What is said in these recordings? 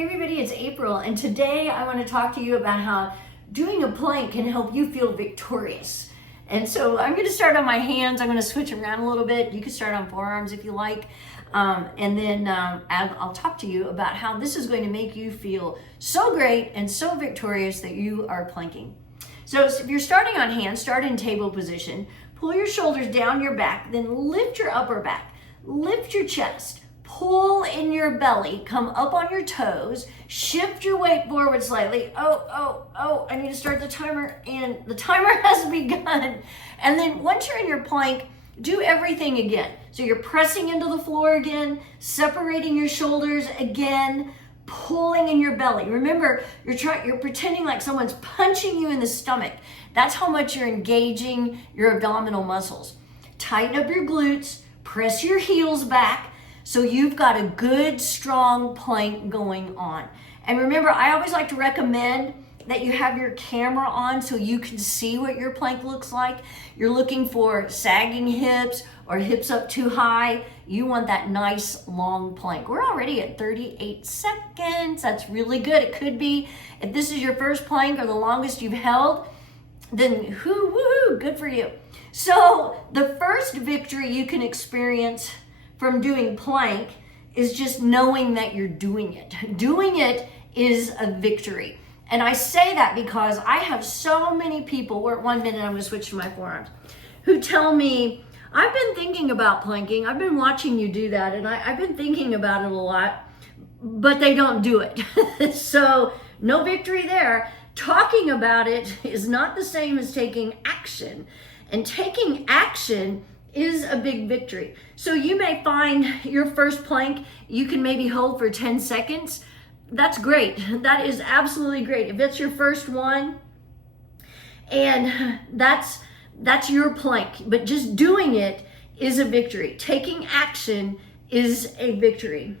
Hey everybody, it's April, and today I want to talk to you about how doing a plank can help you feel victorious. And so I'm going to start on my hands. I'm going to switch around a little bit. You can start on forearms if you like. And then I'll talk to you about how this is going to make you feel so great and so victorious that you are planking. So if you're starting on hands, start in table position. Pull your shoulders down your back, then lift your upper back. Lift your chest. Pull in your belly, come up on your toes, shift your weight forward slightly. Oh, I need to start the timer, and the timer has begun. And then once you're in your plank, do everything again. So you're pressing into the floor again, separating your shoulders again, pulling in your belly. Remember, you're pretending like someone's punching you in the stomach. That's how much you're engaging your abdominal muscles. Tighten up your glutes, press your heels back, so you've got a good, strong plank going on. And remember, I always like to recommend that you have your camera on so you can see what your plank looks like. You're looking for sagging hips or hips up too high. You want that nice, long plank. We're already at 38 seconds. That's really good. It could be, if this is your first plank or the longest you've held, then woohoo, good for you. So the first victory you can experience from doing plank is just knowing that you're doing it. Doing it is a victory. And I say that because I have so many people, where 1 minute I'm gonna switch to my forearms, who tell me, I've been thinking about planking, I've been watching you do that, and I've been thinking about it a lot, but they don't do it. So no victory there. Talking about it is not the same as taking action. And taking action is a big victory. So you may find your first plank you can maybe hold for 10 seconds. That's great. That is absolutely great. If it's your first one, and that's your plank, but just doing it is a victory. Taking action is a victory.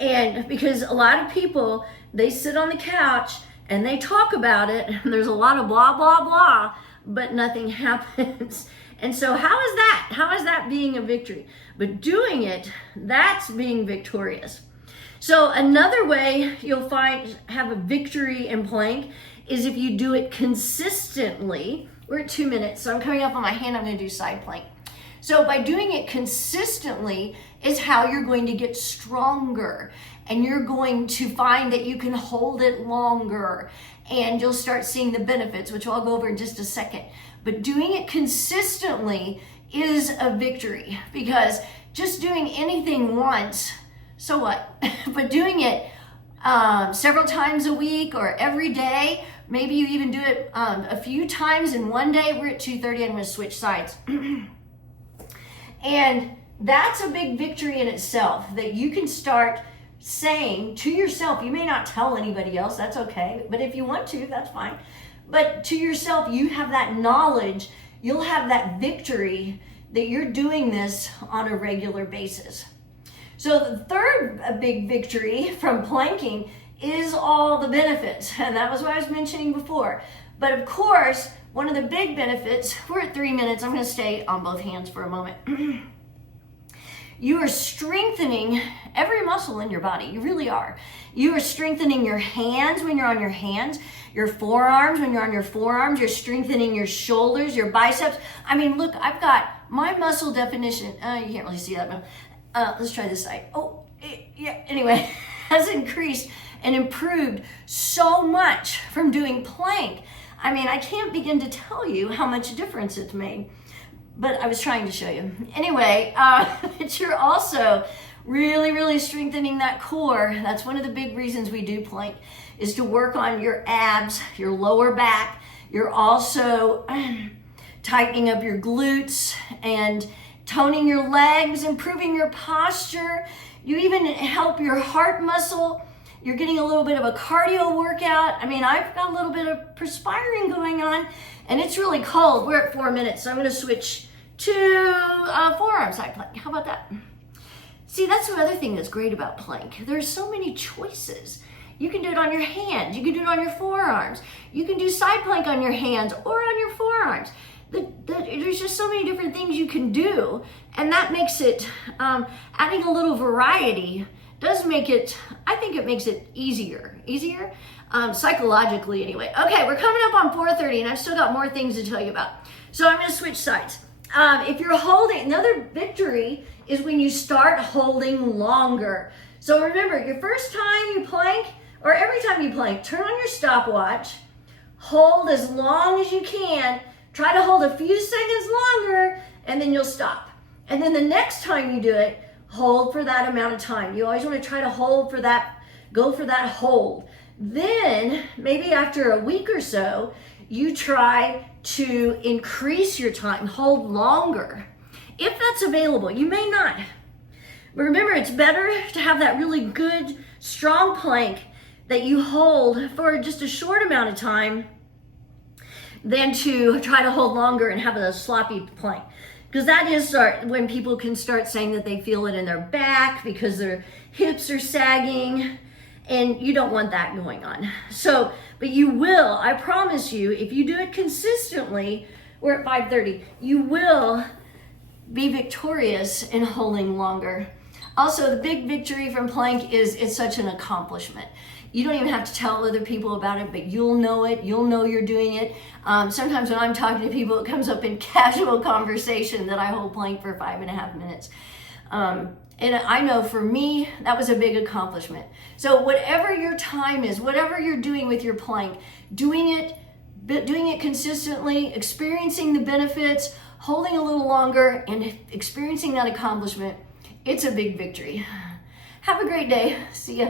And because a lot of people, they sit on the couch and they talk about it, and there's a lot of blah, blah, blah, but nothing happens. And so how is that? How is that being a victory? But doing it, that's being victorious. So another way you'll have a victory in plank is if you do it consistently. We're at 2 minutes, so I'm coming up on my hand, I'm gonna do side plank. So by doing it consistently is how you're going to get stronger, and you're going to find that you can hold it longer, and you'll start seeing the benefits, which I'll go over in just a second. But doing it consistently is a victory, because just doing anything once, so what? But doing it several times a week or every day, maybe you even do it a few times in one day. We're at 2:30, I'm gonna switch sides. And that's a big victory in itself, that you can start saying to yourself, you may not tell anybody else, that's okay, but if you want to, that's fine. But to yourself, you have that knowledge, you'll have that victory that you're doing this on a regular basis. So the third big victory from planking is all the benefits. And that was what I was mentioning before. But of course, one of the big benefits, we're at 3 minutes, I'm gonna stay on both hands for a moment. You are strengthening every muscle in your body. You really are. You are strengthening your hands when you're on your hands, your forearms when you're on your forearms. You're strengthening your shoulders, your biceps. I mean, look, I've got my muscle definition. You can't really see that, but let's try this side. Yeah, anyway, has increased and improved so much from doing plank. I mean, I can't begin to tell you how much difference it's made. But I was trying to show you. Anyway, but you're also really, really strengthening that core. That's one of the big reasons we do plank, is to work on your abs, your lower back. You're also tightening up your glutes and toning your legs, improving your posture. You even help your heart muscle. You're getting a little bit of a cardio workout. I mean, I've got a little bit of perspiring going on, and it's really cold. We're at 4 minutes, so I'm gonna switch to forearm side plank. How about that? See, that's the other thing that's great about plank. There's so many choices. You can do it on your hands. You can do it on your forearms. You can do side plank on your hands or on your forearms. There's just so many different things you can do, and that makes it, adding a little variety does make it, I think it makes it easier, psychologically anyway. Okay, we're coming up on 4:30 and I've still got more things to tell you about. So I'm gonna switch sides. If you're holding, another victory is when you start holding longer. So remember, your first time you plank, or every time you plank, turn on your stopwatch, hold as long as you can, try to hold a few seconds longer, and then you'll stop. And then the next time you do it, hold for that amount of time. You always want to try to hold for that, go for that hold. Then, maybe after a week or so, you try to increase your time, hold longer. If that's available, you may not. But remember, it's better to have that really good, strong plank that you hold for just a short amount of time than to try to hold longer and have a sloppy plank. Because that is when people can start saying that they feel it in their back because their hips are sagging, and you don't want that going on. So, but you will, I promise you, if you do it consistently, we're at 5:30, you will be victorious in holding longer. Also, the big victory from plank is it's such an accomplishment. You don't even have to tell other people about it, but you'll know it. You'll know you're doing it. Sometimes when I'm talking to people, it comes up in casual conversation that I hold plank for 5.5 minutes. And I know for me, that was a big accomplishment. So whatever your time is, whatever you're doing with your plank, doing it consistently, experiencing the benefits, holding a little longer, and experiencing that accomplishment, it's a big victory. Have a great day. See ya.